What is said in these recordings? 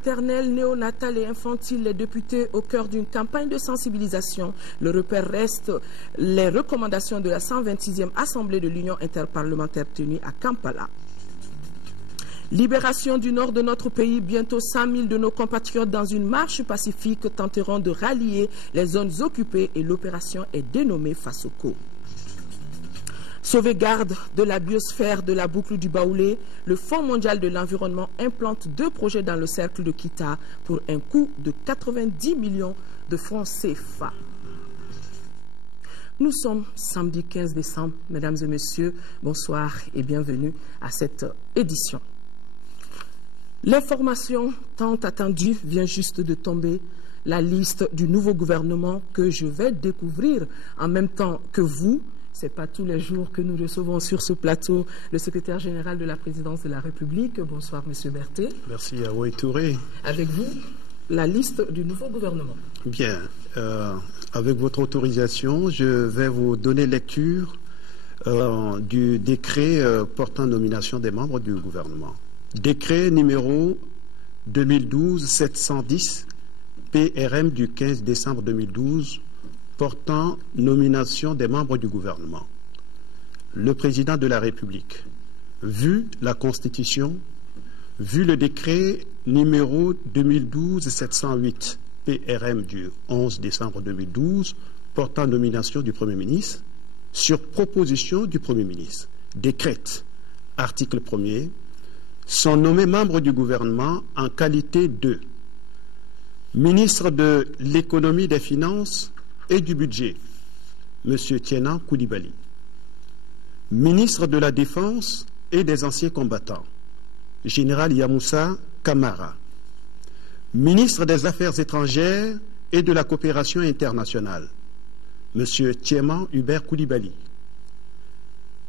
Maternelle, néonatale et infantile, les députés au cœur d'une campagne de sensibilisation. Le repère reste les recommandations de la 126e Assemblée de l'Union interparlementaire tenue à Kampala. Libération du nord de notre pays, bientôt 100 000 de nos compatriotes dans une marche pacifique tenteront de rallier les zones occupées et l'opération est dénommée Fasoko. Sauvegarde de la biosphère de la boucle du Baoulé, le Fonds mondial de l'environnement implante 2 projets dans le cercle de Kita pour un coût de 90 millions de francs CFA. Nous sommes samedi 15 décembre. Mesdames et messieurs, bonsoir et bienvenue à cette édition. L'information tant attendue vient juste de tomber. La liste du nouveau gouvernement que je vais découvrir en même temps que vous. Ce n'est pas tous les jours que nous recevons sur ce plateau le secrétaire général de la présidence de la République. Bonsoir, Monsieur Berthet. Merci à vous, Touré. Avec vous, la liste du nouveau gouvernement. Bien. Avec votre autorisation, je vais vous donner lecture du décret portant nomination des membres du gouvernement. Décret numéro 2012-710 PRM du 15 décembre 2012 portant nomination des membres du gouvernement. Le président de la République, vu la Constitution, vu le décret numéro 2012-708 PRM du 11 décembre 2012 portant nomination du Premier ministre, sur proposition du Premier ministre, décrète, article 1er, sont nommés membres du gouvernement en qualité de ministre de l'économie, des finances et du budget, M. Tienan Koulibaly. Ministre de la Défense et des anciens combattants, Général Yamoussa Kamara. Ministre des Affaires étrangères et de la coopération internationale, M. Tieman Hubert Koulibaly.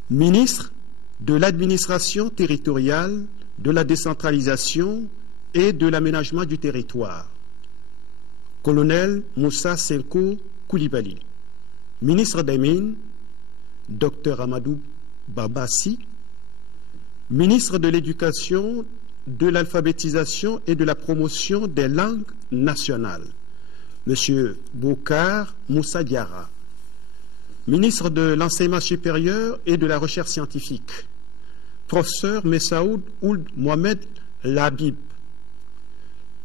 Ministre de l'administration territoriale, de la décentralisation et de l'aménagement du territoire, Colonel Moussa Senko Koulibaly. Ministre des Mines, Dr Amadou Babassi. Ministre de l'Éducation, de l'alphabétisation et de la promotion des langues nationales, M. Bokar Moussa Diarra. Ministre de l'Enseignement supérieur et de la Recherche scientifique, Professeur Messaoud Ould Mohamed Labib.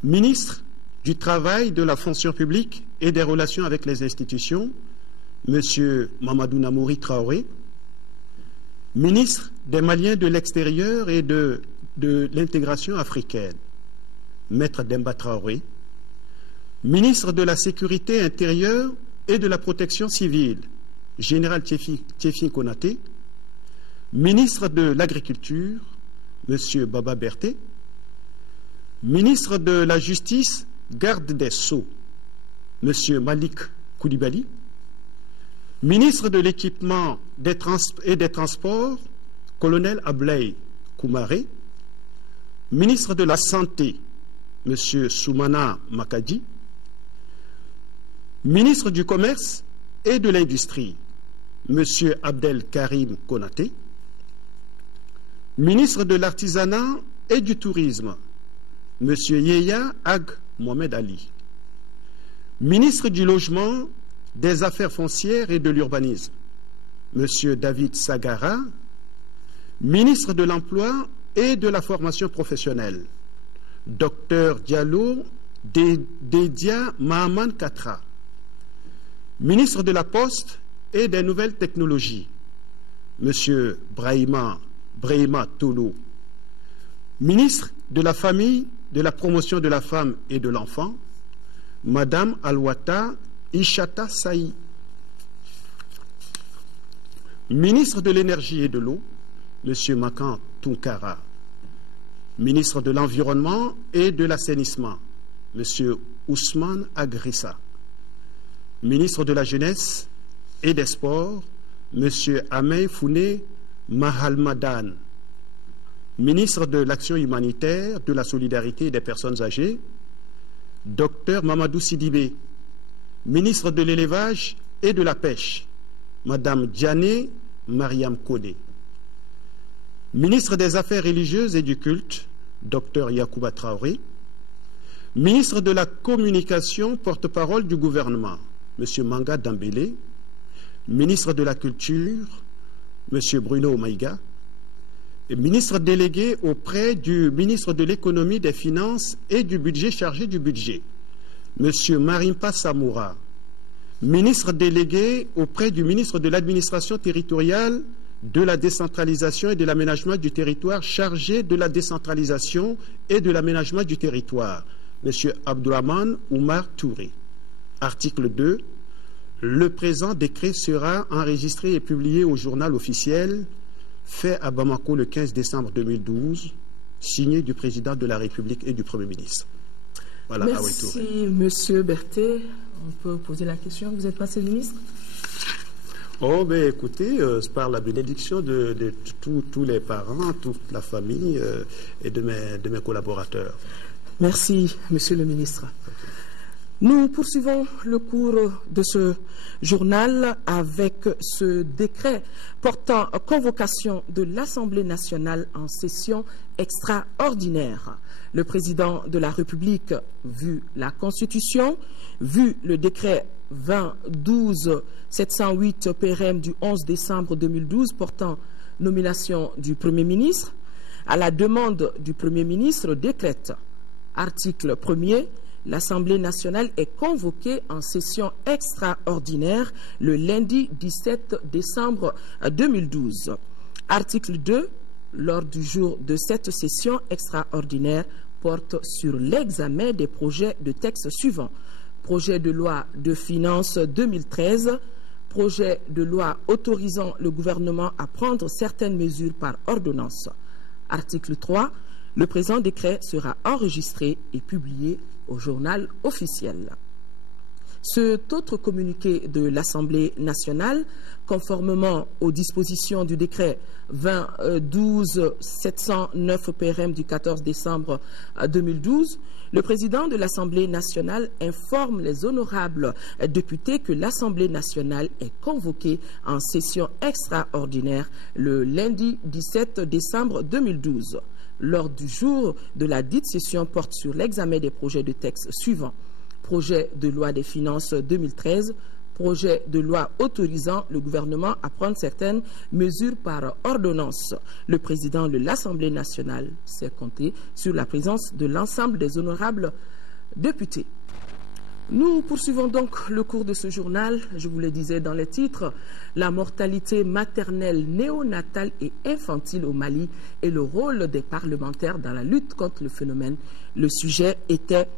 Ministre du Travail, de la fonction publique et des relations avec les institutions, M. Mamadou Namouri Traoré. Ministre des Maliens de l'extérieur et de l'intégration africaine, Maître Demba Traoré. Ministre de la Sécurité intérieure et de la Protection civile, Général Tchefin Konaté. Ministre de l'Agriculture, M. Baba Berthet. Ministre de la Justice, Garde des Sceaux, M. Malik Koulibaly. Ministre de l'Équipement et des Transports, Colonel Ablay Koumaré. Ministre de la Santé, M. Soumana Makadi. Ministre du Commerce et de l'Industrie, M. Abdel Karim Konaté. Ministre de l'Artisanat et du Tourisme, M. Yeya Ag Mohamed Ali. Ministre du Logement, des Affaires foncières et de l'Urbanisme, M. David Sagara. Ministre de l'Emploi et de la Formation professionnelle, Dr Diallo Dédia Mahaman Katra. Ministre de la Poste et des Nouvelles Technologies, M. Brahima Tolo. Ministre de la Famille, de la Promotion de la Femme et de l'Enfant, Madame Alwata Ishata Saï. Ministre de l'Énergie et de l'Eau, M. Makan Tunkara. Ministre de l'Environnement et de l'Assainissement, M. Ousmane Agrissa. Ministre de la Jeunesse et des Sports, M. Amey Founé Mahalmadan. Ministre de l'Action humanitaire, de la solidarité et des personnes âgées, Dr Mamadou Sidibé. Ministre de l'Élevage et de la Pêche, Madame Diané Mariam Kodé. Ministre des Affaires religieuses et du culte, Dr Yacouba Traoré. Ministre de la Communication, porte-parole du gouvernement, M. Manga Dambélé. Ministre de la Culture, M. Bruno Maïga. Et ministre délégué auprès du ministre de l'Économie, des Finances et du Budget chargé du budget, M. Marimpa Samoura. Ministre délégué auprès du ministre de l'Administration territoriale, de la décentralisation et de l'aménagement du territoire chargé de la décentralisation et de l'aménagement du territoire, M. Abdourahmane Oumar Touré. Article 2. Le présent décret sera enregistré et publié au journal officiel fait à Bamako le 15 décembre 2012, signé du président de la République et du Premier ministre. Voilà. Merci, M. Berthet. On peut poser la question. Vous êtes passé ministre? Oh, ben écoutez, par la bénédiction de tous les parents, toute la famille et de mes collaborateurs. Merci, Monsieur le ministre. Nous poursuivons le cours de ce journal avec ce décret portant convocation de l'Assemblée nationale en session extraordinaire. Le président de la République, vu la Constitution, vu le décret 2012-708 PRM du 11 décembre 2012 portant nomination du Premier ministre, à la demande du Premier ministre, décrète. Article 1er. L'Assemblée nationale est convoquée en session extraordinaire le lundi 17 décembre 2012. Article 2. L'ordre du jour de cette session extraordinaire porte sur l'examen des projets de texte suivants. Projet de loi de finances 2013, projet de loi autorisant le gouvernement à prendre certaines mesures par ordonnance. Article 3. Le présent décret sera enregistré et publié au journal officiel. Cet autre communiqué de l'Assemblée nationale, conformément aux dispositions du décret 2012-709 PRM du 14 décembre 2012, le président de l'Assemblée nationale informe les honorables députés que l'Assemblée nationale est convoquée en session extraordinaire le lundi 17 décembre 2012. L'ordre du jour de la dite session porte sur l'examen des projets de texte suivants. Projet de loi des finances 2013, projet de loi autorisant le gouvernement à prendre certaines mesures par ordonnance. Le président de l'Assemblée nationale s'est compté sur la présence de l'ensemble des honorables députés. Nous poursuivons donc le cours de ce journal. Je vous le disais dans les titres, la mortalité maternelle, néonatale et infantile au Mali et le rôle des parlementaires dans la lutte contre le phénomène. Le sujet était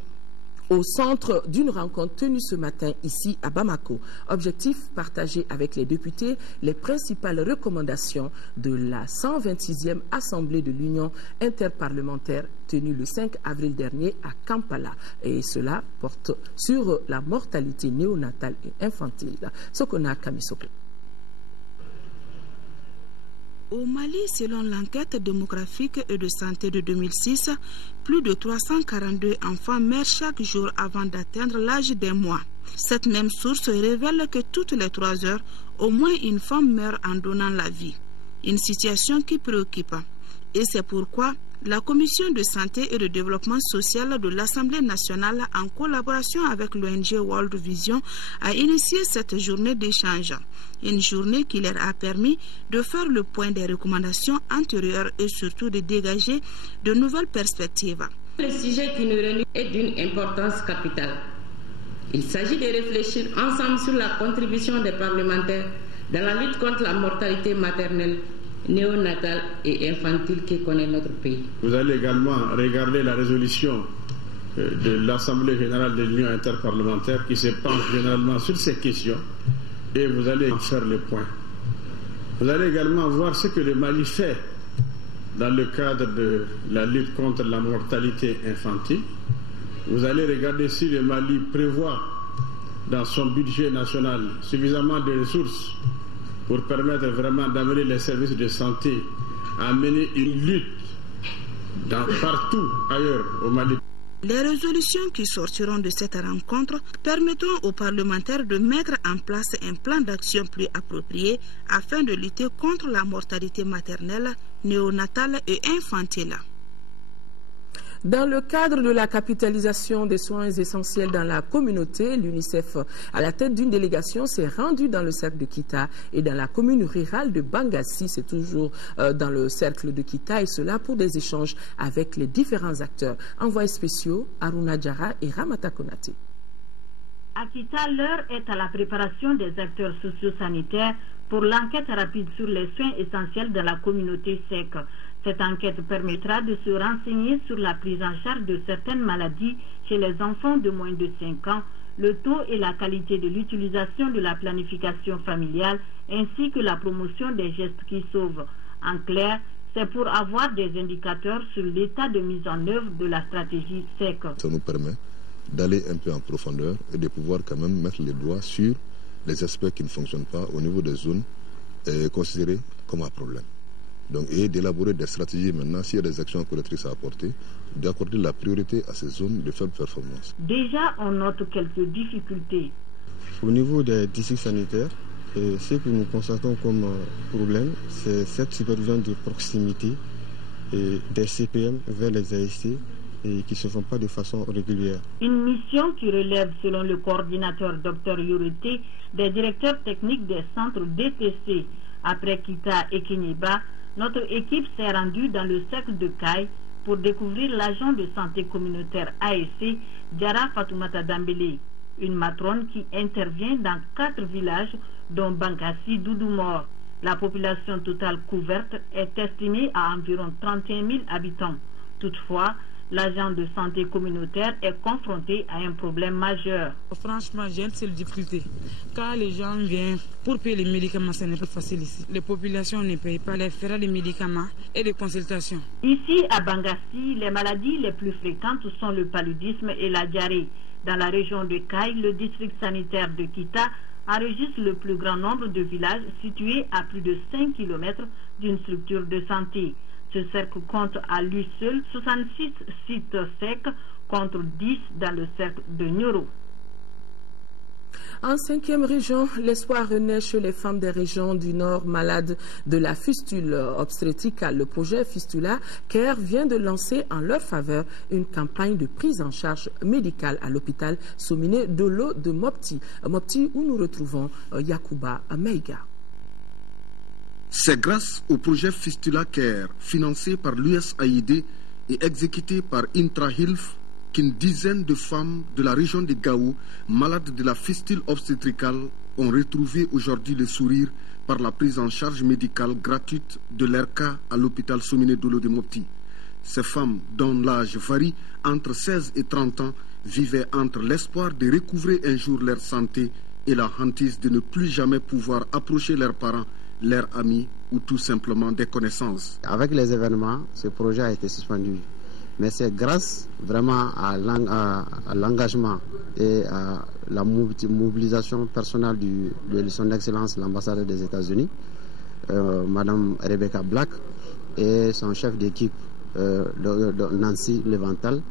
au centre d'une rencontre tenue ce matin ici à Bamako. Objectif, partager avec les députés les principales recommandations de la 126e Assemblée de l'Union interparlementaire tenue le 5 avril dernier à Kampala. Et cela porte sur la mortalité néonatale et infantile. Sokona Kamisoko. Au Mali, selon l'enquête démographique et de santé de 2006, plus de 342 enfants meurent chaque jour avant d'atteindre l'âge d'un mois. Cette même source révèle que toutes les 3 heures, au moins une femme meurt en donnant la vie. Une situation qui préoccupe. Et c'est pourquoi la Commission de santé et de développement social de l'Assemblée nationale, en collaboration avec l'ONG World Vision, a initié cette journée d'échange. Une journée qui leur a permis de faire le point des recommandations antérieures et surtout de dégager de nouvelles perspectives. Le sujet qui nous réunit est d'une importance capitale. Il s'agit de réfléchir ensemble sur la contribution des parlementaires dans la lutte contre la mortalité maternelle, néonatale et infantile que connaît notre pays. Vous allez également regarder la résolution de l'Assemblée générale de l'Union interparlementaire qui se penche généralement sur ces questions et vous allez en faire le point. Vous allez également voir ce que le Mali fait dans le cadre de la lutte contre la mortalité infantile. Vous allez regarder si le Mali prévoit dans son budget national suffisamment de ressources pour permettre vraiment d'amener les services de santé à mener une lutte partout ailleurs au Mali. Les résolutions qui sortiront de cette rencontre permettront aux parlementaires de mettre en place un plan d'action plus approprié afin de lutter contre la mortalité maternelle, néonatale et infantile. Dans le cadre de la capitalisation des soins essentiels dans la communauté, l'UNICEF, à la tête d'une délégation, s'est rendu dans le cercle de Kita et dans la commune rurale de Bangassi. C'est toujours dans le cercle de Kita, et cela pour des échanges avec les différents acteurs. Envoyés spéciaux, Aruna Djara et Ramata Konate. À Kita, l'heure est à la préparation des acteurs socio-sanitaires pour l'enquête rapide sur les soins essentiels de la communauté SEC. Cette enquête permettra de se renseigner sur la prise en charge de certaines maladies chez les enfants de moins de 5 ans, le taux et la qualité de l'utilisation de la planification familiale, ainsi que la promotion des gestes qui sauvent. En clair, c'est pour avoir des indicateurs sur l'état de mise en œuvre de la stratégie SEC. Ça nous permet d'aller un peu en profondeur et de pouvoir quand même mettre les doigts sur les aspects qui ne fonctionnent pas au niveau des zones considérées comme un problème. Donc, et d'élaborer des stratégies maintenant, s'il y a des actions correctrices à apporter, d'accorder la priorité à ces zones de faible performance. Déjà, on note quelques difficultés. Au niveau des districts sanitaires, ce que nous constatons comme problème, c'est cette supervision de proximité des CPM vers les ASC et qui ne se font pas de façon régulière. Une mission qui relève, selon le coordinateur Dr Yorete, des directeurs techniques des centres DTC. Après Kita et Kenyeba, notre équipe s'est rendue dans le cercle de Kai pour découvrir l'agent de santé communautaire ASC, Diara Fatoumata Dambélé, une matrone qui intervient dans 4 villages, dont Bankassi, Doudoumor. La population totale couverte est estimée à environ 31 000 habitants. Toutefois, l'agent de santé communautaire est confronté à un problème majeur. Franchement, j'ai une seule difficulté. Quand les gens viennent pour payer les médicaments, ce n'est pas facile ici. Les populations ne payent pas les frais des médicaments et des consultations. Ici, à Bangassi, les maladies les plus fréquentes sont le paludisme et la diarrhée. Dans la région de Kai, le district sanitaire de Kita enregistre le plus grand nombre de villages situés à plus de 5 km d'une structure de santé. Ce cercle compte à lui seul 66 sites secs contre 10 dans le cercle de Nyoro. En 5e région, l'espoir renaît chez les femmes des régions du Nord malades de la fistule obstétricale. Le projet Fistula Care vient de lancer en leur faveur une campagne de prise en charge médicale à l'hôpital Sominé Dolo de Mopti. Mopti, où nous retrouvons Yakuba Meiga. C'est grâce au projet Fistula Care, financé par l'USAID et exécuté par Intrahilf, qu'une dizaine de femmes de la région de Gao, malades de la fistule obstétricale, ont retrouvé aujourd'hui le sourire par la prise en charge médicale gratuite de leur cas à l'hôpital Sominé Dolo de Mopti. Ces femmes, dont l'âge varie entre 16 et 30 ans, vivaient entre l'espoir de recouvrer un jour leur santé et la hantise de ne plus jamais pouvoir approcher leurs parents, leurs amis ou tout simplement des connaissances. Avec les événements, ce projet a été suspendu. Mais c'est grâce vraiment à l'engagement et à la mobilisation personnelle de son Excellence l'ambassadeur des États-Unis, Madame Rebecca Black, et son chef d'équipe, Nancy Levental,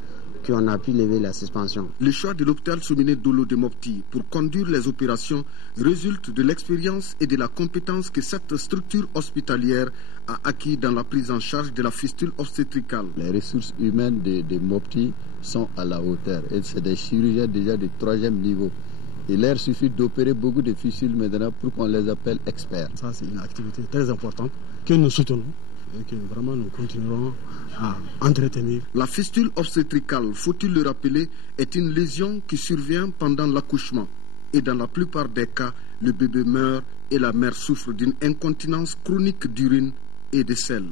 qu'on a pu lever la suspension. Le choix de l'hôpital Sominé Dolo de Mopti pour conduire les opérations résulte de l'expérience et de la compétence que cette structure hospitalière a acquis dans la prise en charge de la fistule obstétricale. Les ressources humaines de Mopti sont à la hauteur et c'est des chirurgiens déjà de 3e niveau. Il leur suffit d'opérer beaucoup de fistules maintenant pour qu'on les appelle experts. Ça, c'est une activité très importante que nous soutenons et que vraiment nous continuerons à entretenir. La fistule obstétricale, faut-il le rappeler, est une lésion qui survient pendant l'accouchement. Et dans la plupart des cas, le bébé meurt et la mère souffre d'une incontinence chronique d'urine et de sel.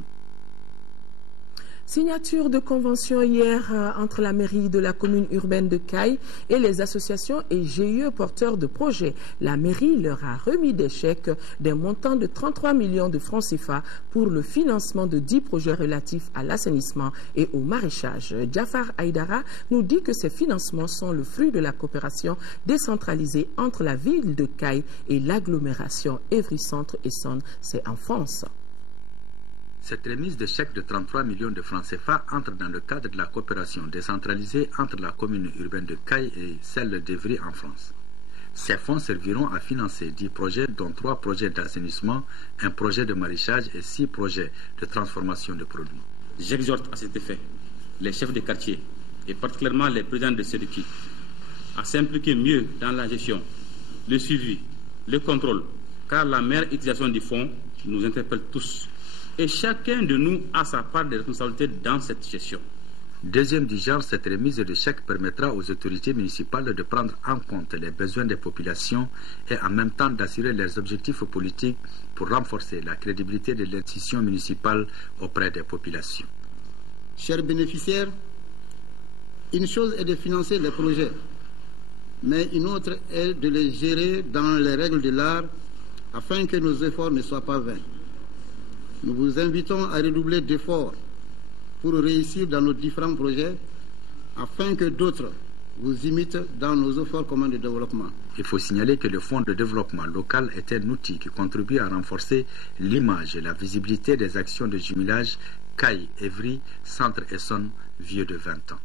Signature de convention hier entre la mairie de la commune urbaine de Kai et les associations et GIE porteurs de projets. La mairie leur a remis des chèques d'un montant de 33 millions de francs CFA pour le financement de 10 projets relatifs à l'assainissement et au maraîchage. Jafar Aïdara nous dit que ces financements sont le fruit de la coopération décentralisée entre la ville de Kai et l'agglomération Évry-Centre et Essonne. C'est en France. Cette remise de chèques de 33 millions de francs CFA entre dans le cadre de la coopération décentralisée entre la commune urbaine de Kai et celle d'Evry en France. Ces fonds serviront à financer 10 projets, dont 3 projets d'assainissement, un projet de maraîchage et 6 projets de transformation de produits. J'exhorte à cet effet les chefs de quartier et particulièrement les présidents de CEDECI à s'impliquer mieux dans la gestion, le suivi, le contrôle, car la meilleure utilisation du fonds nous interpelle tous. Et chacun de nous a sa part de responsabilité dans cette gestion. Deuxième du genre, cette remise de chèques permettra aux autorités municipales de prendre en compte les besoins des populations et en même temps d'assurer leurs objectifs politiques pour renforcer la crédibilité de l'institution municipale auprès des populations. Chers bénéficiaires, une chose est de financer les projets, mais une autre est de les gérer dans les règles de l'art afin que nos efforts ne soient pas vains. Nous vous invitons à redoubler d'efforts pour réussir dans nos différents projets afin que d'autres vous imitent dans nos efforts communs de développement. Il faut signaler que le Fonds de développement local est un outil qui contribue à renforcer l'image et la visibilité des actions de jumelage Caille-Évry, Centre Essonne, vieux de 20 ans.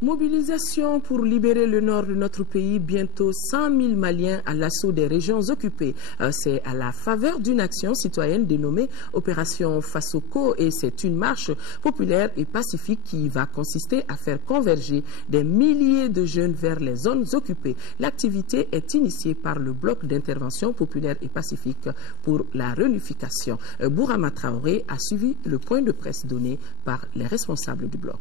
Mobilisation pour libérer le nord de notre pays, bientôt 100 000 Maliens à l'assaut des régions occupées. C'est à la faveur d'une action citoyenne dénommée Opération Fasoko et c'est une marche populaire et pacifique qui va consister à faire converger des milliers de jeunes vers les zones occupées. L'activité est initiée par le bloc d'intervention populaire et pacifique pour la réunification. Bourama Traoré a suivi le point de presse donné par les responsables du bloc.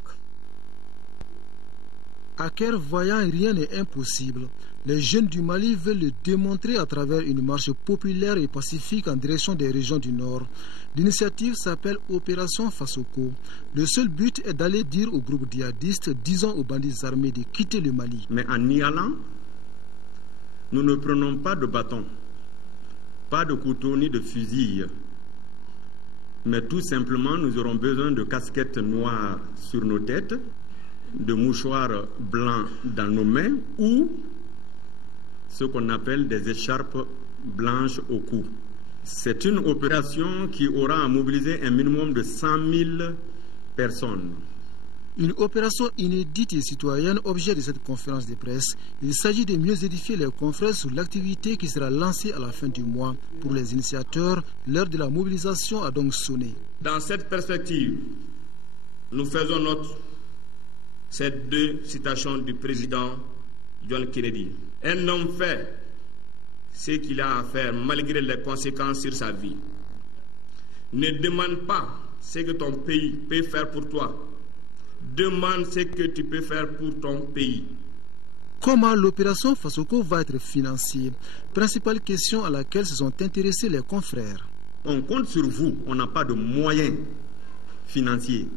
À Caire, voyant rien n'est impossible, les jeunes du Mali veulent le démontrer à travers une marche populaire et pacifique en direction des régions du Nord. L'initiative s'appelle Opération Fasoko. Le seul but est d'aller dire au groupe djihadiste, disons aux bandits armés de quitter le Mali. Mais en y allant, nous ne prenons pas de bâton, pas de couteau ni de fusil. Mais tout simplement, nous aurons besoin de casquettes noires sur nos têtes, de mouchoirs blancs dans nos mains ou ce qu'on appelle des écharpes blanches au cou. C'est une opération qui aura à mobiliser un minimum de 100 000 personnes. Une opération inédite et citoyenne, objet de cette conférence de presse. Il s'agit de mieux édifier les confrères sur l'activité qui sera lancée à la fin du mois. Pour les initiateurs, l'heure de la mobilisation a donc sonné. Dans cette perspective, nous faisons note ces deux citations du président John Kennedy. Un homme fait ce qu'il a à faire malgré les conséquences sur sa vie. Ne demande pas ce que ton pays peut faire pour toi. Demande ce que tu peux faire pour ton pays. Comment l'opération Fasoko va être financée? Principale question à laquelle se sont intéressés les confrères. On compte sur vous, on n'a pas de moyens financiers.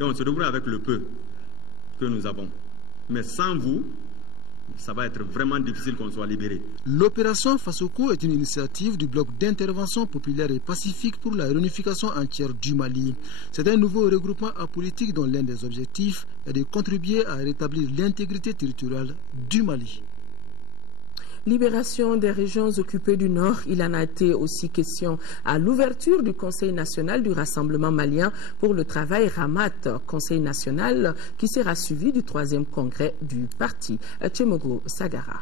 Et on se débrouille avec le peu que nous avons. Mais sans vous, ça va être vraiment difficile qu'on soit libéré. L'opération Fasoko est une initiative du bloc d'intervention populaire et pacifique pour la réunification entière du Mali. C'est un nouveau regroupement apolitique dont l'un des objectifs est de contribuer à rétablir l'intégrité territoriale du Mali. Libération des régions occupées du Nord, il en a été aussi question à l'ouverture du Conseil national du Rassemblement malien pour le travail Ramat, Conseil national qui sera suivi du 3e congrès du parti. Tchemogo Sagara.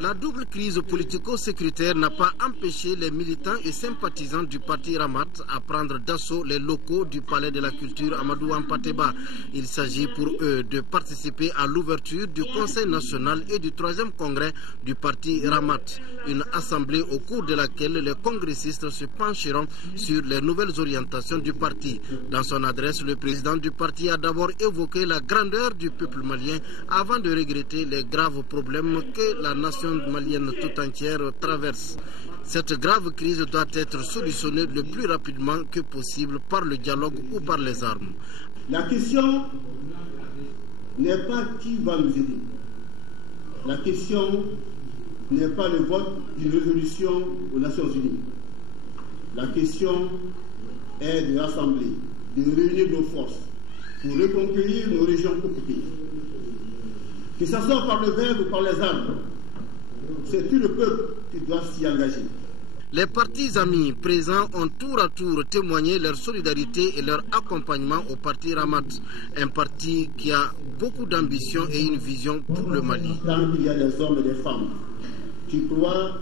La double crise politico-sécuritaire n'a pas empêché les militants et sympathisants du parti Ramat à prendre d'assaut les locaux du palais de la culture Amadou Hampâté-Bâ. Il s'agit pour eux de participer à l'ouverture du Conseil national et du 3e congrès du parti Ramat. Une assemblée au cours de laquelle les congressistes se pencheront sur les nouvelles orientations du parti. Dans son adresse, le président du parti a d'abord évoqué la grandeur du peuple malien avant de regretter les graves problèmes que la nation malienne tout entière traverse. Cette grave crise doit être solutionnée le plus rapidement que possible par le dialogue ou par les armes. La question n'est pas qui va nous aider. La question n'est pas le vote d'une résolution aux Nations Unies. La question est de rassembler, de réunir nos forces pour reconquérir nos régions occupées. Que ce soit par le verbe ou par les armes, c'est tout le peuple qui doit s'y engager. Les partis amis présents ont tour à tour témoigné leur solidarité et leur accompagnement au parti Ramat, un parti qui a beaucoup d'ambition et une vision pour le Mali. Tant qu'il y a des hommes et des femmes qui croient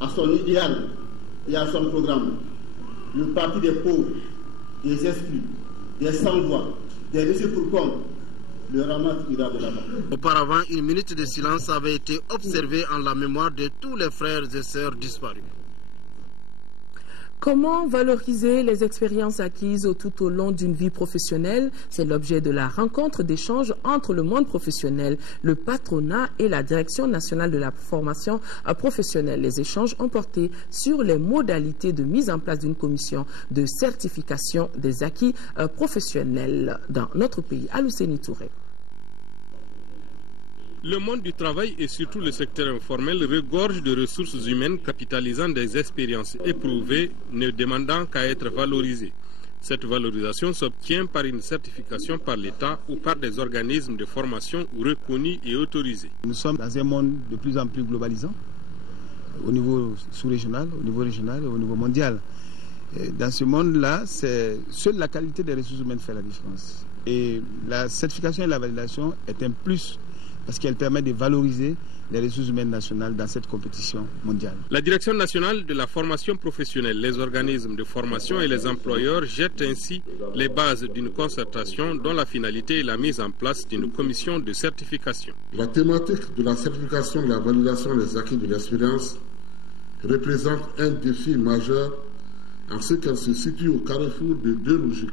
à son idéal et à son programme, le parti des pauvres des exclus, des sans-voix, des laissés pour compte, le Ramat ira de l'avant. Auparavant, une minute de silence avait été observée en la mémoire de tous les frères et sœurs disparus. Comment valoriser les expériences acquises tout au long d'une vie professionnelle? C'est l'objet de la rencontre d'échange entre le monde professionnel, le patronat et la Direction nationale de la formation professionnelle. Les échanges ont porté sur les modalités de mise en place d'une commission de certification des acquis professionnels dans notre pays. Alouseni Touré. Le monde du travail et surtout le secteur informel regorge de ressources humaines capitalisant des expériences éprouvées, ne demandant qu'à être valorisées. Cette valorisation s'obtient par une certification par l'État ou par des organismes de formation reconnus et autorisés. Nous sommes dans un monde de plus en plus globalisant, au niveau sous-régional, au niveau régional et au niveau mondial. Et dans ce monde-là, seule la qualité des ressources humaines fait la différence. Et la certification et la validation est un plus, parce qu'elle permet de valoriser les ressources humaines nationales dans cette compétition mondiale. La Direction nationale de la formation professionnelle, les organismes de formation et les employeurs jettent ainsi les bases d'une concertation dont la finalité est la mise en place d'une commission de certification. La thématique de la certification et de la validation des acquis de l'expérience représente un défi majeur en ce qu'elle se situe au carrefour de deux logiques,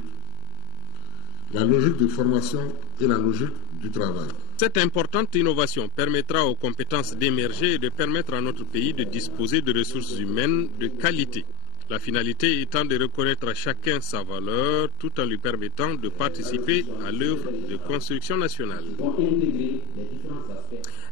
la logique de formation et la logique du travail. Cette importante innovation permettra aux compétences d'émerger et de permettre à notre pays de disposer de ressources humaines de qualité. La finalité étant de reconnaître à chacun sa valeur tout en lui permettant de participer à l'œuvre de construction nationale.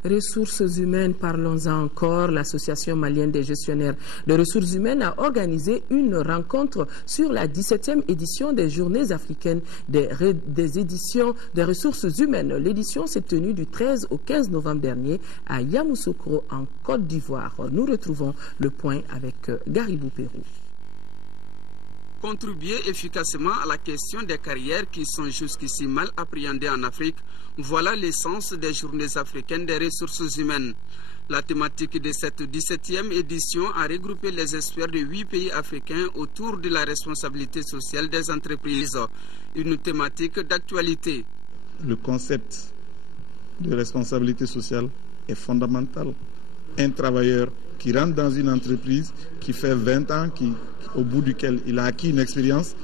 Ressources humaines, parlons-en encore. L'Association malienne des gestionnaires de ressources humaines a organisé une rencontre sur la 17e édition des Journées africaines des éditions des ressources humaines. L'édition s'est tenue du 13 au 15 novembre dernier à Yamoussoukro en Côte d'Ivoire. Nous retrouvons le point avec Garibou Pérou. Contribuer efficacement à la question des carrières qui sont jusqu'ici mal appréhendées en Afrique, voilà l'essence des Journées africaines des ressources humaines. La thématique de cette 17e édition a regroupé les experts de 8 pays africains autour de la responsabilité sociale des entreprises, une thématique d'actualité. Le concept de responsabilité sociale est fondamental. Un travailleur qui rentre dans une entreprise, qui fait 20 ans, au bout duquel il a acquis une expérience,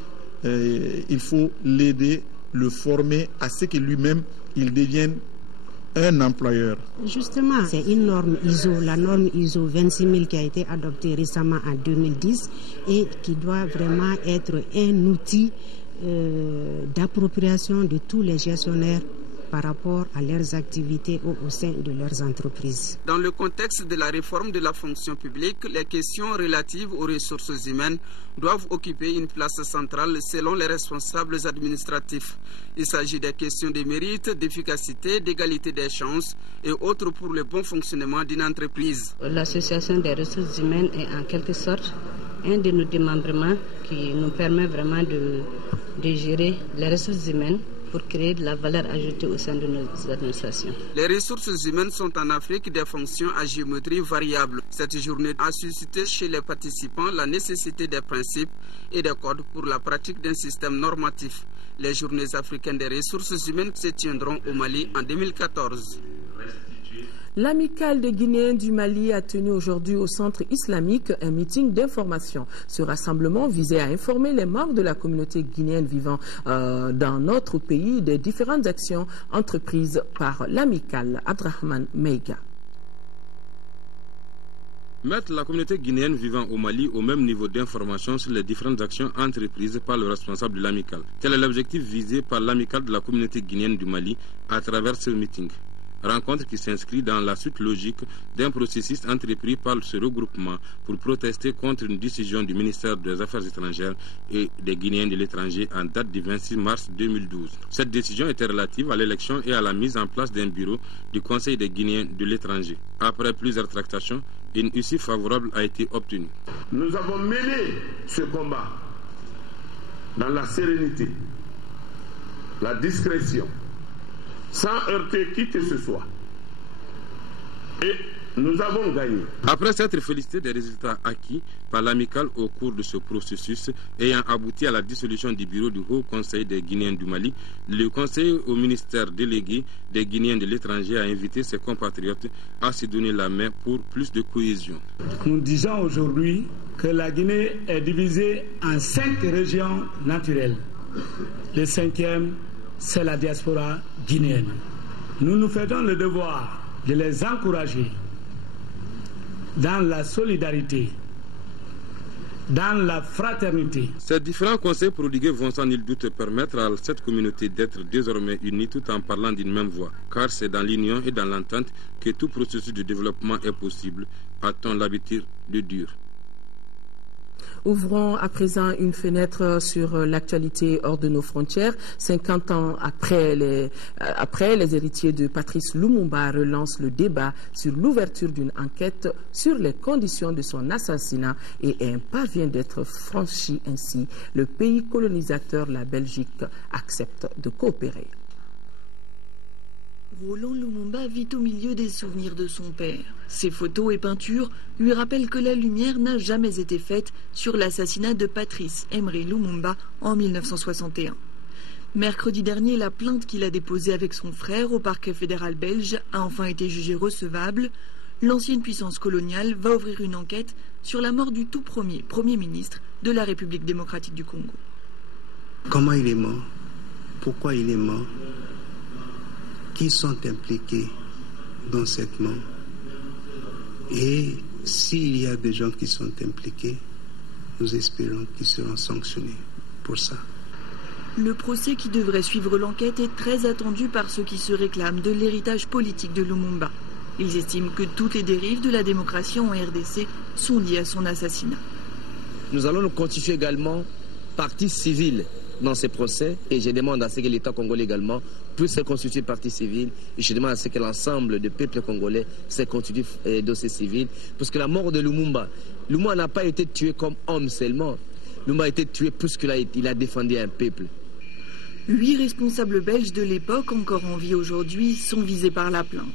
il faut l'aider, le former à ce que lui-même, il devienne un employeur. Justement, c'est une norme ISO, la norme ISO 26000 qui a été adoptée récemment en 2010 et qui doit vraiment être un outil d'appropriation de tous les gestionnaires par rapport à leurs activités au sein de leurs entreprises. Dans le contexte de la réforme de la fonction publique, les questions relatives aux ressources humaines doivent occuper une place centrale selon les responsables administratifs. Il s'agit des questions de mérite, d'efficacité, d'égalité des chances et autres pour le bon fonctionnement d'une entreprise. L'association des ressources humaines est en quelque sorte un de nos démembrements qui nous permet vraiment de gérer les ressources humaines pour créer de la valeur ajoutée au sein de nos administrations. Les ressources humaines sont en Afrique des fonctions à géométrie variable. Cette journée a suscité chez les participants la nécessité des principes et des codes pour la pratique d'un système normatif. Les Journées africaines des ressources humaines se tiendront au Mali en 2014. L'amicale des Guinéens du Mali a tenu aujourd'hui au centre islamique un meeting d'information. Ce rassemblement visait à informer les membres de la communauté guinéenne vivant dans notre pays des différentes actions entreprises par l'amicale. Abdrahman Meiga. Mettre la communauté guinéenne vivant au Mali au même niveau d'information sur les différentes actions entreprises par le responsable de l'amicale. Tel est l'objectif visé par l'amicale de la communauté guinéenne du Mali à travers ce meeting. Rencontre qui s'inscrit dans la suite logique d'un processus entrepris par ce regroupement pour protester contre une décision du ministère des Affaires étrangères et des Guinéens de l'étranger en date du 26 mars 2012. Cette décision était relative à l'élection et à la mise en place d'un bureau du Conseil des Guinéens de l'étranger. Après plusieurs tractations, une issue favorable a été obtenue. Nous avons mené ce combat dans la sérénité, la discrétion, sans heurter qui que ce soit. Et Nous avons gagné. Après s'être félicité des résultats acquis par l'amicale au cours de ce processus ayant abouti à la dissolution du bureau du Haut Conseil des Guinéens du Mali, le conseiller au ministère délégué des Guinéens de l'étranger a invité ses compatriotes à se donner la main pour plus de cohésion. Nous disons aujourd'hui que la Guinée est divisée en 5 régions naturelles. Le 5e, c'est la diaspora guinéenne. Nous nous faisons le devoir de les encourager dans la solidarité, dans la fraternité. Ces différents conseils prodigués vont sans nul doute permettre à cette communauté d'être désormais unie tout en parlant d'une même voix, car c'est dans l'union et dans l'entente que tout processus de développement est possible, a-t-on l'habitude de dire. Ouvrons à présent une fenêtre sur l'actualité hors de nos frontières. 50 ans après, les héritiers de Patrice Lumumba relancent le débat sur l'ouverture d'une enquête sur les conditions de son assassinat et un pas vient d'être franchi ainsi. Le pays colonisateur, la Belgique, accepte de coopérer. Roland Lumumba vit au milieu des souvenirs de son père. Ses photos et peintures lui rappellent que la lumière n'a jamais été faite sur l'assassinat de Patrice Emery Lumumba en 1961. Mercredi dernier, la plainte qu'il a déposée avec son frère au parquet fédéral belge a enfin été jugée recevable. L'ancienne puissance coloniale va ouvrir une enquête sur la mort du tout premier ministre de la République démocratique du Congo. Comment il est mort? Pourquoi il est mort? Qui sont impliqués dans cette mort? Et s'il y a des gens qui sont impliqués, nous espérons qu'ils seront sanctionnés pour ça. Le procès qui devrait suivre l'enquête est très attendu par ceux qui se réclament de l'héritage politique de Lumumba. Ils estiment que toutes les dérives de la démocratie en RDC sont liées à son assassinat. Nous allons nous constituer également partie civile dans ces procès et je demande à ce que l'État congolais également puisse se constituer partie civile et je demande à ce que l'ensemble du peuple congolais se constitue dossier civil parce que la mort de Lumumba n'a pas été tué comme homme seulement. Lumumba a été tué puisqu'il a défendu un peuple. 8 responsables belges de l'époque, encore en vie aujourd'hui, sont visés par la plainte.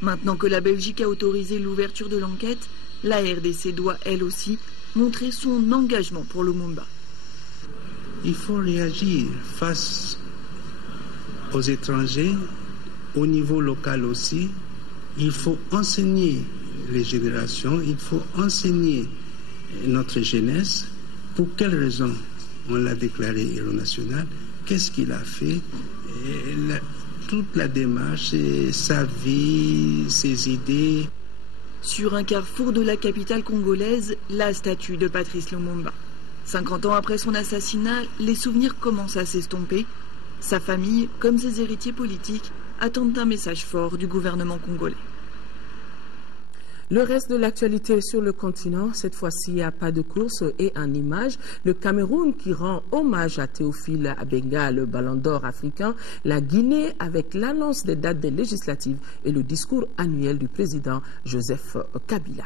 Maintenant que la Belgique a autorisé l'ouverture de l'enquête, la RDC doit elle aussi montrer son engagement pour Lumumba. Il faut réagir face aux étrangers, au niveau local aussi. Il faut enseigner les générations, il faut enseigner notre jeunesse. Pour quelles raisons on l'a déclaré héros national? Qu'est-ce qu'il a fait? Toute la démarche, sa vie, ses idées. Sur un carrefour de la capitale congolaise, la statue de Patrice Lumumba. 50 ans après son assassinat, les souvenirs commencent à s'estomper. Sa famille, comme ses héritiers politiques, attendent un message fort du gouvernement congolais. Le reste de l'actualité sur le continent, cette fois-ci à pas de course et en images, le Cameroun qui rend hommage à Théophile Abenga, le ballon d'or africain, la Guinée avec l'annonce des dates des législatives et le discours annuel du président Joseph Kabila.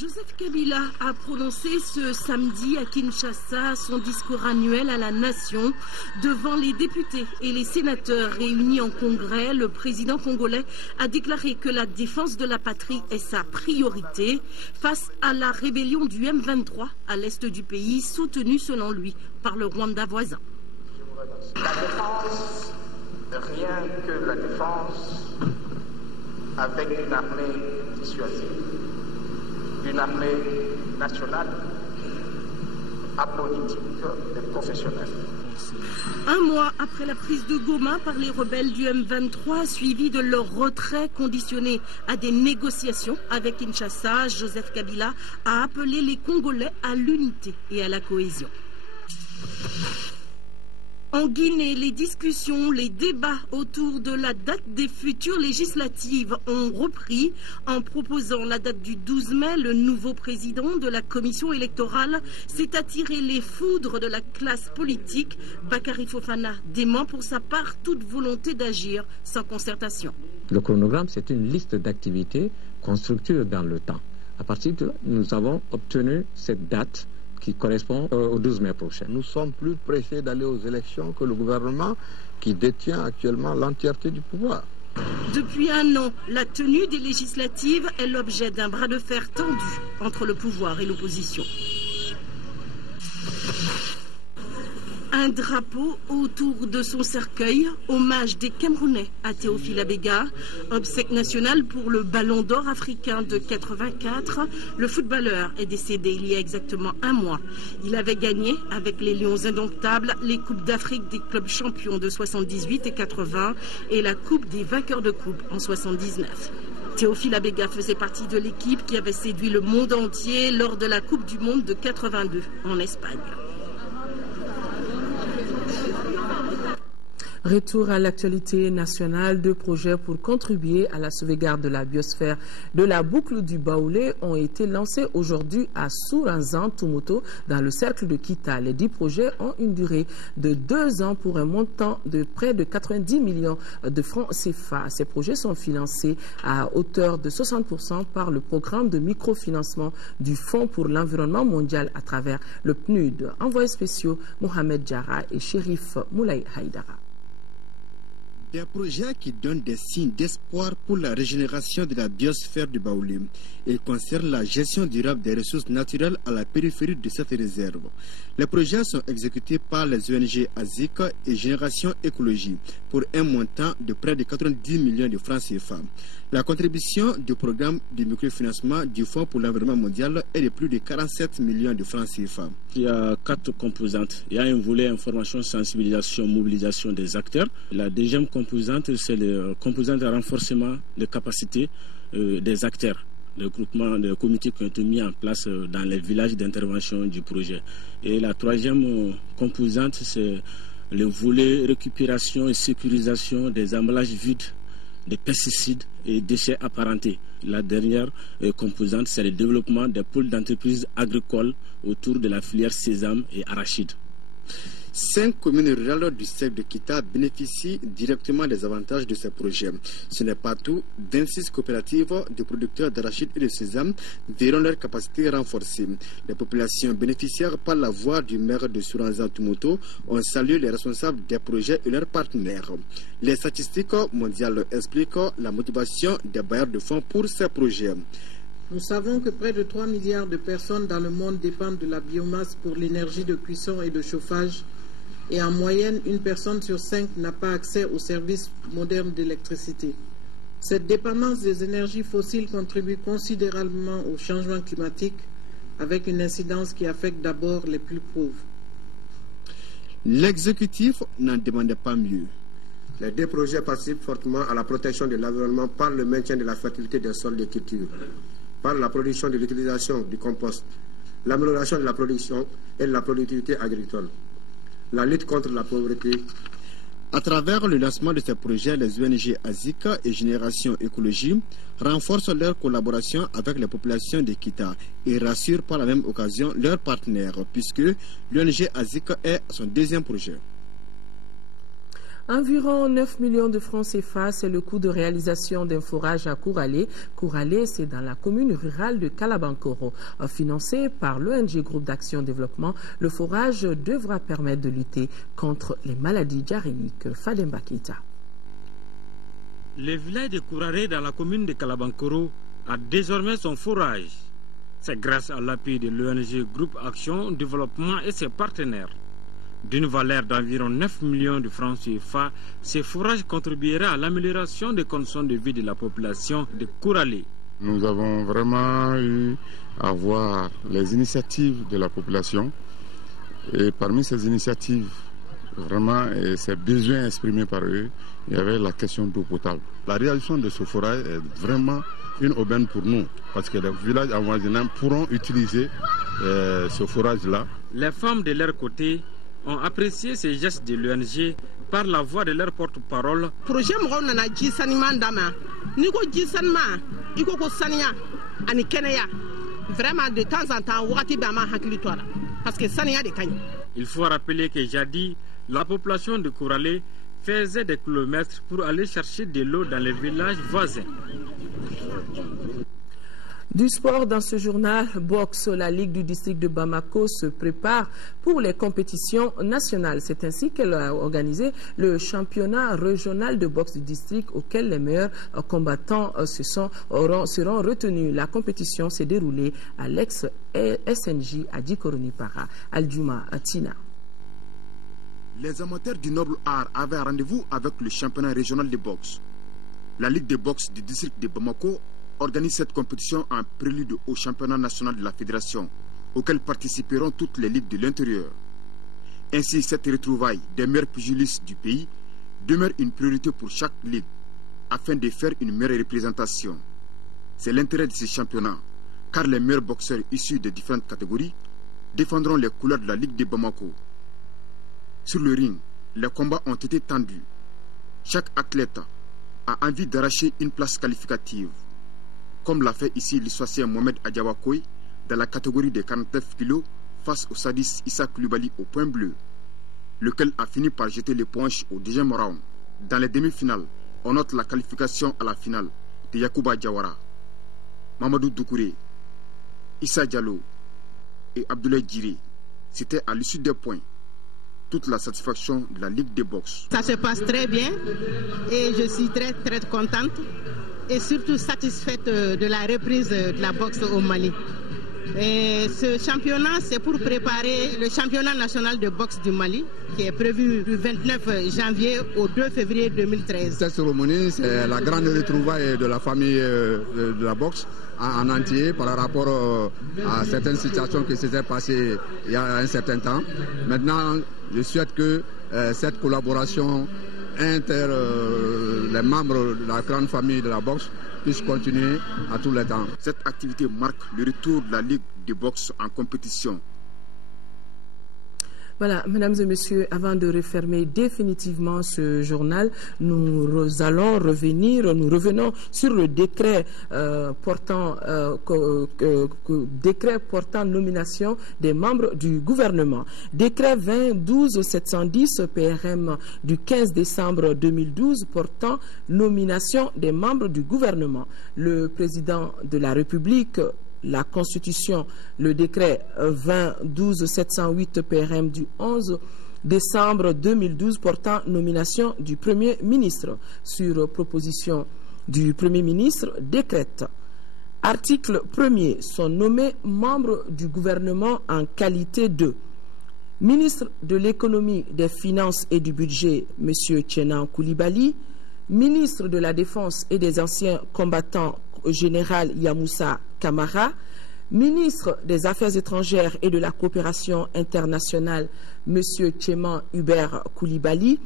Joseph Kabila a prononcé ce samedi à Kinshasa son discours annuel à la nation devant les députés et les sénateurs réunis en congrès. Le président congolais a déclaré que la défense de la patrie est sa priorité face à la rébellion du M23 à l'est du pays, soutenue selon lui par le Rwanda voisin. La défense, rien que la défense avec une armée dissuasive. Une armée nationale, apolitique et professionnelle. Un mois après la prise de Goma par les rebelles du M23, suivi de leur retrait conditionné à des négociations avec Kinshasa, Joseph Kabila a appelé les Congolais à l'unité et à la cohésion. En Guinée, les discussions, les débats autour de la date des futures législatives ont repris. En proposant la date du 12 mai, le nouveau président de la commission électorale s'est attiré les foudres de la classe politique. Bakary Fofana dément pour sa part toute volonté d'agir sans concertation. Le chronogramme, c'est une liste d'activités qu'on structure dans le temps. À partir de là, nous avons obtenu cette date qui correspond au 12 mai prochain. Nous sommes plus pressés d'aller aux élections que le gouvernement qui détient actuellement l'entièreté du pouvoir. Depuis un an, la tenue des législatives est l'objet d'un bras de fer tendu entre le pouvoir et l'opposition. Un drapeau autour de son cercueil, hommage des Camerounais à Théophile Abega, obsèque nationale pour le Ballon d'Or africain de 84. Le footballeur est décédé il y a exactement un mois. Il avait gagné avec les Lions indomptables les Coupes d'Afrique des clubs champions de 78 et 80 et la Coupe des vainqueurs de coupe en 79. Théophile Abega faisait partie de l'équipe qui avait séduit le monde entier lors de la Coupe du Monde de 82 en Espagne. Retour à l'actualité nationale, 2 projets pour contribuer à la sauvegarde de la biosphère de la boucle du Baoulé ont été lancés aujourd'hui à Souranzan, Tumoto, dans le cercle de Kita. Les 10 projets ont une durée de 2 ans pour un montant de près de 90 millions de francs CFA. Ces projets sont financés à hauteur de 60% par le programme de microfinancement du Fonds pour l'environnement mondial à travers le PNUD. Envoyés spéciaux Mohamed Diarra et Chérif Moulay Haïdara. Des projets qui donnent des signes d'espoir pour la régénération de la biosphère du Baoulé. Ils concernent la gestion durable des ressources naturelles à la périphérie de cette réserve. Les projets sont exécutés par les ONG ASIC et Génération Écologie pour un montant de près de 90 millions de francs CFA. La contribution du programme de microfinancement du Fonds pour l'environnement mondial est de plus de 47 millions de francs CFA. Il y a 4 composantes. Il y a un volet information, sensibilisation, mobilisation des acteurs. La deuxième composante, c'est le composante de renforcement des capacités des acteurs. Le groupement de comités qui ont été mis en place dans les villages d'intervention du projet. Et la troisième composante, c'est le volet récupération et sécurisation des emballages vides, des pesticides et déchets apparentés. La dernière composante, c'est le développement des pôles d'entreprises agricoles autour de la filière sésame et arachide. 5 communes rurales du cercle de Kita bénéficient directement des avantages de ces projets. Ce n'est pas tout. 26 coopératives de producteurs d'arachide et de sésame verront leur capacité renforcée. Les populations bénéficiaires par la voix du maire de Souranzan Tumoto ont salué les responsables des projets et leurs partenaires. Les statistiques mondiales expliquent la motivation des bailleurs de fonds pour ces projets. Nous savons que près de 3 milliards de personnes dans le monde dépendent de la biomasse pour l'énergie de cuisson et de chauffage. Et en moyenne, une personne sur 5 n'a pas accès aux services modernes d'électricité. Cette dépendance des énergies fossiles contribue considérablement au changement climatique, avec une incidence qui affecte d'abord les plus pauvres. L'exécutif n'en demandait pas mieux. Les 2 projets participent fortement à la protection de l'environnement par le maintien de la fertilité des sols de culture, par la production de l'utilisation du compost, l'amélioration de la production et de la productivité agricole, la lutte contre la pauvreté. À travers le lancement de ces projets, les ONG ASIC et Génération Écologie renforcent leur collaboration avec les populations de Kita et rassurent par la même occasion leurs partenaires, puisque l'ONG ASIC est son 2e projet. Environ 9 millions de francs CFA, c'est le coût de réalisation d'un forage à Kouralé. Kouralé, c'est dans la commune rurale de Kalabankoro. Financé par l'ONG Groupe d'Action Développement, le forage devra permettre de lutter contre les maladies diarrhéiques. Fademba Keita. Le village de Kouralé dans la commune de Kalabankoro a désormais son forage. C'est grâce à l'appui de l'ONG Groupe Action Développement et ses partenaires. D'une valeur d'environ 9 millions de francs CFA, ce forage contribuera à l'amélioration des conditions de vie de la population de Kouralé. Nous avons vraiment eu à voir les initiatives de la population et parmi ces initiatives, vraiment, et ces besoins exprimés par eux, il y avait la question d'eau potable. La réalisation de ce forage est vraiment une aubaine pour nous parce que les villages avoisinants pourront utiliser ce forage-là. Les femmes de leur côté ont apprécié ces gestes de l'ONG par la voix de leur porte-parole. Projet vraiment de temps en temps parce que il faut rappeler que jadis la population de Kouralé faisait des kilomètres pour aller chercher de l'eau dans les villages voisins. Du sport dans ce journal, boxe, la Ligue du district de Bamako se prépare pour les compétitions nationales. C'est ainsi qu'elle a organisé le championnat régional de boxe du district auquel les meilleurs combattants seront retenus. La compétition s'est déroulée à l'ex-SNJ à Djikoroni-Para, Aldjuma Tina. Les amateurs du noble art avaient rendez-vous avec le championnat régional de boxe. La Ligue de boxe du district de Bamako organise cette compétition en prélude au championnat national de la fédération, auquel participeront toutes les ligues de l'intérieur. Ainsi, cette retrouvaille des meilleurs pugilistes du pays demeure une priorité pour chaque ligue, afin de faire une meilleure représentation. C'est l'intérêt de ce championnat, car les meilleurs boxeurs issus de différentes catégories défendront les couleurs de la Ligue de Bamako. Sur le ring, les combats ont été tendus. Chaque athlète a envie d'arracher une place qualificative, comme l'a fait ici l'Issoicien Mohamed Adjawakoy dans la catégorie des 49 kg face au sadiste Issa Koulibaly au point bleu, lequel a fini par jeter l'éponge au deuxième round. Dans les demi-finales, on note la qualification à la finale de Yacouba Diawara, Mamadou Doukouré, Issa Diallo et Abdoulaye Djiri. C'était à l'issue des points. Toute la satisfaction de la Ligue de boxe. Ça se passe très bien et je suis très contente et surtout satisfaite de la reprise de la boxe au Mali. Et ce championnat, c'est pour préparer le championnat national de boxe du Mali qui est prévu du 29 janvier au 2 février 2013. Cette cérémonie, c'est la grande retrouvaille de la famille de la boxe en entier par rapport à certaines situations qui s'étaient passées il y a un certain temps. Maintenant, je souhaite que cette collaboration entre les membres de la grande famille de la boxe puisse continuer à tous les temps. Cette activité marque le retour de la Ligue de boxe en compétition. Voilà, mesdames et messieurs, avant de refermer définitivement ce journal, nous revenons sur le décret portant nomination des membres du gouvernement. Décret 2012-710 PRM du 15 décembre 2012 portant nomination des membres du gouvernement. Le président de la République, la Constitution, le décret 2012-708 PRM du 11 décembre 2012 portant nomination du Premier ministre sur proposition du Premier ministre décrète. Article 1er, sont nommés membres du gouvernement en qualité de ministre de l'économie, des finances et du budget, M. Tchenan Koulibaly, ministre de la Défense et des anciens combattants, général Yamoussa Kamara, ministre des Affaires étrangères et de la coopération internationale, M. Tcheman Hubert Koulibaly,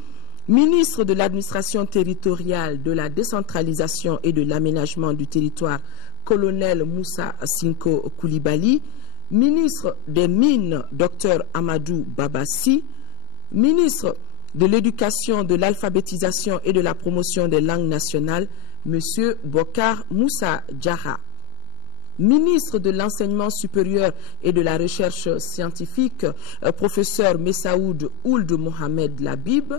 ministre de l'administration territoriale, de la décentralisation et de l'aménagement du territoire, colonel Moussa Sinko Koulibaly, ministre des Mines, Dr Amadou Babassi, ministre de l'Éducation, de l'Alphabétisation et de la promotion des langues nationales, M. Bokar Moussa Djara, ministre de l'Enseignement supérieur et de la Recherche scientifique, professeur Messaoud Ould Mohamed Labib,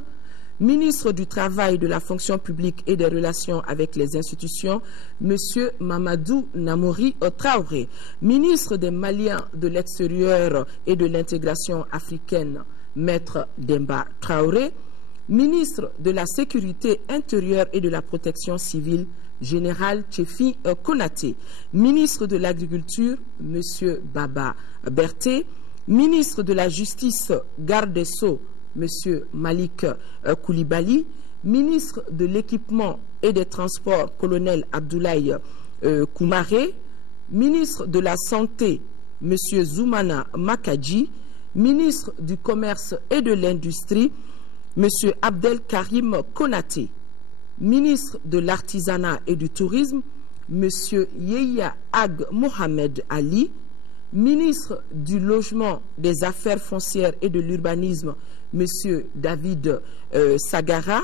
ministre du Travail, de la Fonction publique et des Relations avec les institutions, M. Mamadou Namori Traoré, ministre des Maliens de l'extérieur et de l'intégration africaine, Maître Demba Traoré, ministre de la Sécurité intérieure et de la Protection civile, Général Tchefi Konaté, ministre de l'Agriculture, M. Baba Berté, ministre de la Justice, Garde des Sceaux, M. Malik Koulibaly, ministre de l'Équipement et des Transports, colonel Abdoulaye Koumaré, ministre de la Santé, M. Zoumana Makadji, ministre du Commerce et de l'Industrie, M. Abdel Karim Konaté, ministre de l'Artisanat et du Tourisme, M. Yeya Ag Mohamed Ali, ministre du Logement, des Affaires foncières et de l'Urbanisme, M. David Sagara,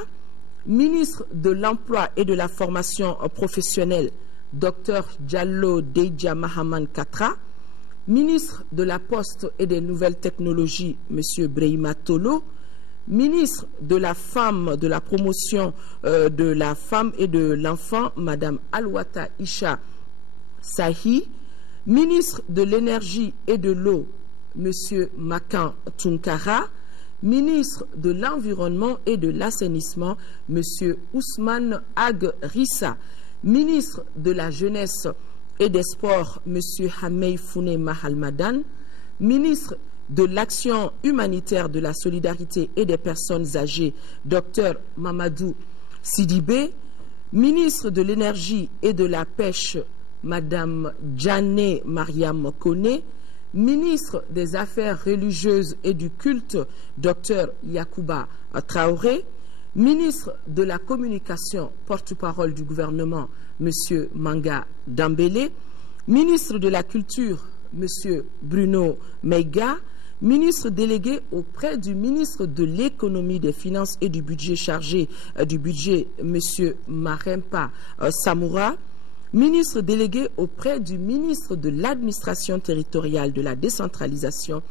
ministre de l'Emploi et de la Formation professionnelle, Dr Diallo Deidja Mahaman Katra, ministre de la Poste et des Nouvelles Technologies, M. Brehima Tolo, ministre de la Femme, de la Promotion de la Femme et de l'Enfant, Mme Alwata Isha Sahi, Ministre de l'Énergie et de l'Eau, M. Makan Tunkara. Ministre de l'Environnement et de l'Assainissement, M. Ousmane Ag Rissa. Ministre de la Jeunesse et des Sports, M. Hamey Founé Mahalmadan. Ministre de l'Action humanitaire, de la solidarité et des personnes âgées, Dr Mamadou Sidibé. Ministre de l'Énergie et de la Pêche, Mme Djané Mariam Kone. Ministre des Affaires religieuses et du culte, Dr Yacouba Traoré. Ministre de la Communication, porte-parole du gouvernement, M. Manga Dambélé. Ministre de la Culture, M. Bruno Meiga. Ministre délégué auprès du ministre de l'Économie, des Finances et du Budget chargé du budget, M. Marempa Samoura. Ministre délégué auprès du ministre de l'Administration territoriale, de la décentralisation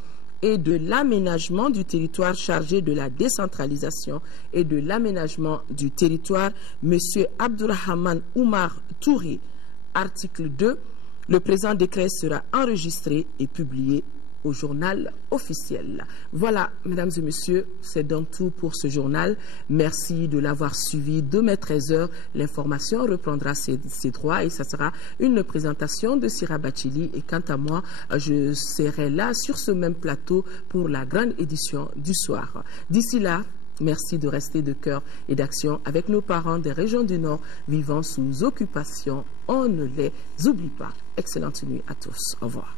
et de l'aménagement du territoire chargé de la décentralisation et de l'aménagement du territoire, M. Abdourahmane Oumar Touré. Article 2. Le présent décret sera enregistré et publié au journal officiel. Voilà, mesdames et messieurs, c'est donc tout pour ce journal. Merci de l'avoir suivi. Demain 13h, l'information reprendra ses droits et ça sera une présentation de Sira Bachili. Et quant à moi, je serai là sur ce même plateau pour la grande édition du soir. D'ici là, merci de rester de cœur et d'action avec nos parents des régions du Nord vivant sous occupation. On ne les oublie pas. Excellente nuit à tous. Au revoir.